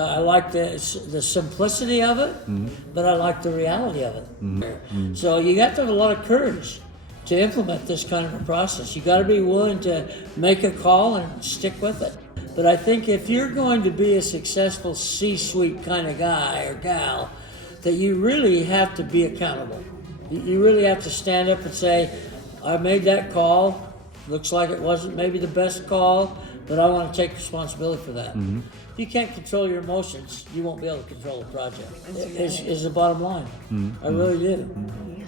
I like the simplicity of it, but I like the reality of it. So you got to have a lot of courage to implement this kind of a process. You got to be willing to make a call and stick with it. But I think if you're going to be a successful C-suite kind of guy or gal, that you really have to be accountable. You really have to stand up and say, I made that call, looks like it wasn't maybe the best call, but I want to take responsibility for that. If you can't control your emotions, you won't be able to control the project, is the bottom line. I really do.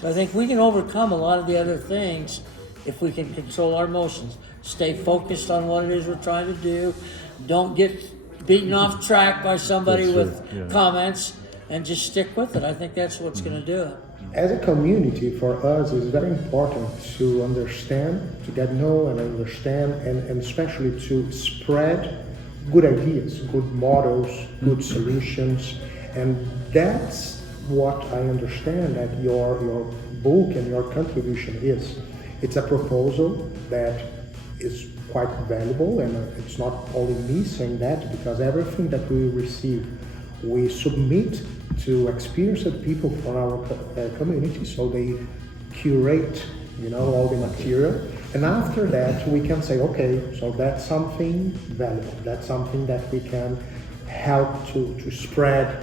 So I think we can overcome a lot of the other things if we can control our emotions, stay focused on what it is we're trying to do, don't get beaten off track by somebody with comments, and just stick with it. I think that's what's going to do it. As a community, for us, it's very important to understand, to get know and understand, and especially to spread good ideas, good models, good solutions. And that's what I understand that your book and your contribution is. It's a proposal that is quite valuable, and it's not only me saying that, because everything that we receive, we submit to experienced people from our community, so they curate, all the material, and after that we can say, okay, so that's something valuable, that's something that we can help to spread,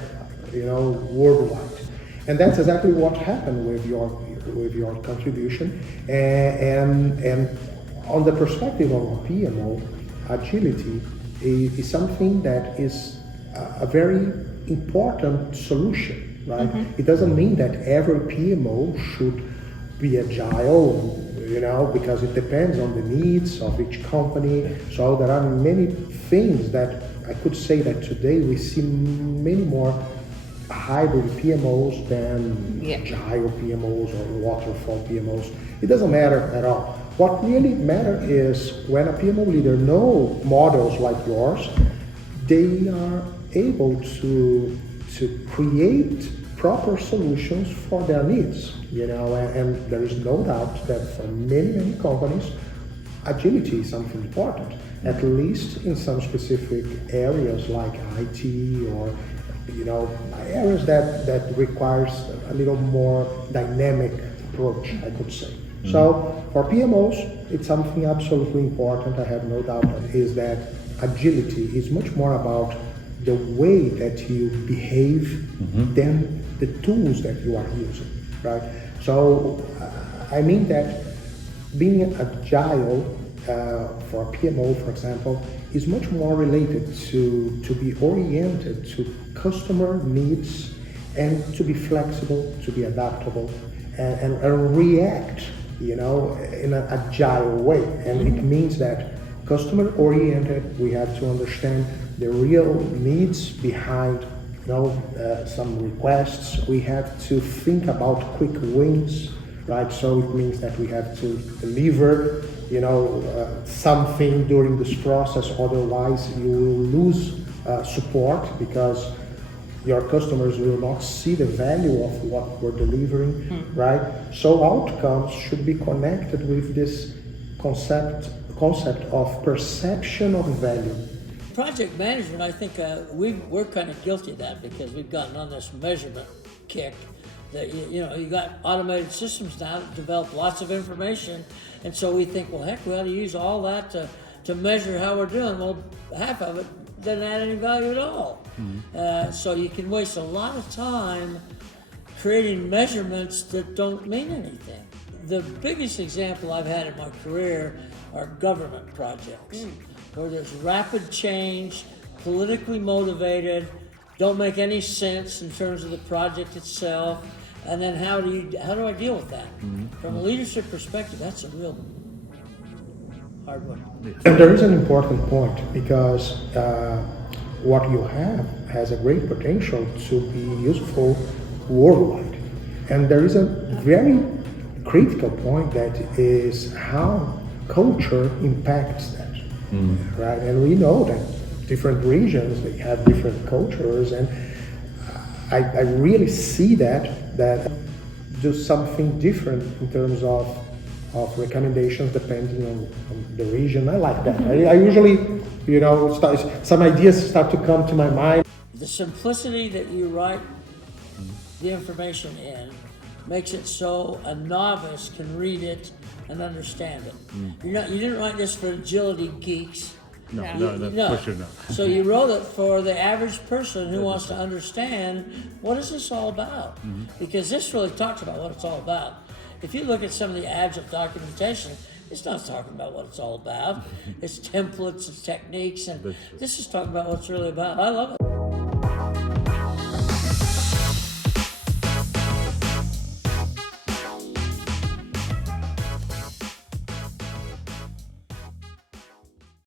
worldwide, and that's exactly what happened with your contribution, and on the perspective of a PMO, agility is something that is a very important solution, right? It doesn't mean that every PMO should be agile, because it depends on the needs of each company. So there are many things that I could say that today we see many more hybrid PMOs than agile PMOs or waterfall PMOs. It doesn't matter at all. What really matters is when a PMO leader knows models like yours, they are able to create proper solutions for their needs, and there is no doubt that for many companies, agility is something important, at least in some specific areas like IT or areas that requires a little more dynamic approach, I could say. So for PMOs, it's something absolutely important, I have no doubt, is that agility is much more about the way that you behave than the tools that you are using, right? So I mean that being agile for a PMO, for example, is much more related to be oriented to customer needs and to be flexible, to be adaptable, and react, in an agile way. And it means that customer oriented, we have to understand the real needs behind some requests. We have to think about quick wins, right? So it means that we have to deliver something during this process, otherwise you will lose support because your customers will not see the value of what we're delivering, right? So outcomes should be connected with this concept of perception of value. Project management, I think we're kind of guilty of that because we've gotten on this measurement kick that you got automated systems now that develop lots of information, and so we think, well, heck, we ought to use all that to measure how we're doing. Well, half of it doesn't add any value at all. So you can waste a lot of time creating measurements that don't mean anything. The biggest example I've had in my career are government projects, where there's rapid change, politically motivated, don't make any sense in terms of the project itself, and then how do I deal with that? From a leadership perspective, that's a real hard one. And there is an important point, because what you have has a great potential to be useful worldwide. And there is a very critical point that is how culture impacts that, right? And we know that different regions, they have different cultures, and I really see that do something different in terms of recommendations depending on the region. I like that. I usually, some ideas start to come to my mind. the simplicity that you write the information in makes it so a novice can read it and understand it. You didn't write this for agility geeks. No, No. that's for sure not. So you wrote it for the average person who wants to understand what is this all about, because this really talks about what it's all about. If you look at some of the Agile documentation, it's not talking about what it's all about. It's templates, it's techniques, and That's true. this is talking about what it's really about. I love